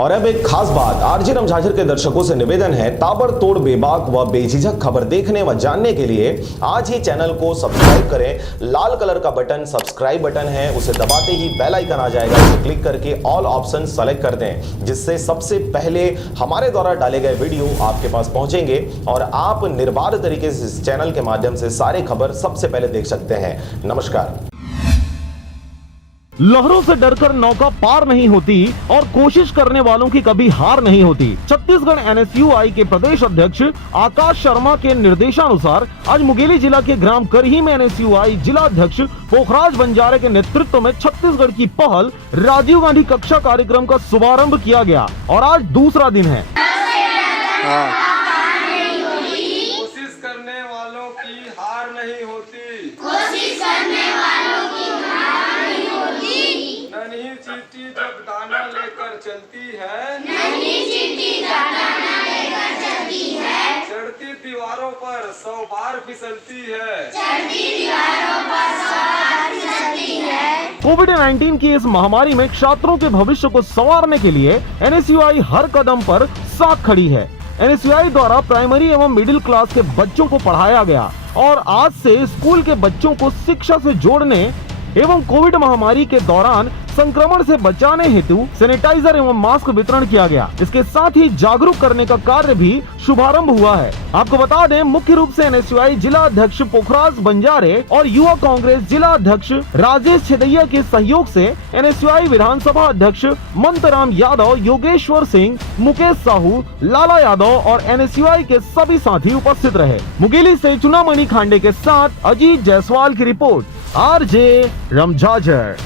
और अब एक खास बात, आरजे रमझाझर के दर्शकों से निवेदन है, ताबड़तोड़ बेबाक व बेझिझक खबर देखने व जानने के लिए आज ही चैनल को सब्सक्राइब करें। लाल कलर का बटन सब्सक्राइब बटन है, उसे दबाते ही बेल आइकन आ जाएगा, उसे क्लिक करके ऑल ऑप्शन सेलेक्ट कर दें, जिससे सबसे पहले हमारे द्वारा डाले गए वीडियो आपके पास पहुंचेंगे और आप निर्बाध तरीके से इस चैनल के माध्यम से सारे खबर सबसे पहले देख सकते हैं। नमस्कार। लहरों से डरकर नौका पार नहीं होती और कोशिश करने वालों की कभी हार नहीं होती। छत्तीसगढ़ एनएसयूआई के प्रदेश अध्यक्ष आकाश शर्मा के निर्देशानुसार आज मुंगेली जिला के ग्राम करही में एनएसयूआई जिला अध्यक्ष पोखराज बंजारे के नेतृत्व में छत्तीसगढ़ की पहल राजीव गांधी कक्षा कार्यक्रम का शुभारंभ किया गया और आज दूसरा दिन है। कोशिश करने वालों की हार नहीं होती, कोशिश करने वालों की हार नहीं होती। नन्ही चींटी जब दाना लेकर चलती है, नन्ही चींटी जब दाना लेकर चलती है, चढ़ती दीवारों पर 100 बार फिसलती है, चढ़ती दीवारों पर 100 बार फिसलती है। कोविड-19 की इस महामारी में छात्रों के भविष्य को संवारने के लिए एनएसयूआई हर कदम पर साथ खड़ी है। एनएसयूआई द्वारा प्राइमरी एवं मिडिल क्लास के बच्चों को पढ़ाया गया और आज से स्कूल के बच्चों को शिक्षा से जोड़ने एवं कोविड महामारी के दौरान संक्रमण से बचाने हेतु सैनिटाइजर एवं मास्क वितरण किया गया। इसके साथ ही जागरूक करने का कार्य भी शुभारंभ हुआ है। आपको बता दें, मुख्य रूप से एनएसयूआई जिला अध्यक्ष पोखराज बंजारे और युवा कांग्रेस जिला अध्यक्ष राजेश छेदैया के सहयोग से एनएसयूआई विधानसभा अध्यक्ष मंतराम यादव, योगेश्वर सिंह, मुकेश साहू, लाला यादव और एनएसयूआई के सभी साथी उपस्थित रहे। मुंगेली से चुनामणि खांडे के साथ अजीत जायसवाल की रिपोर्ट, आरजे रमझाझर।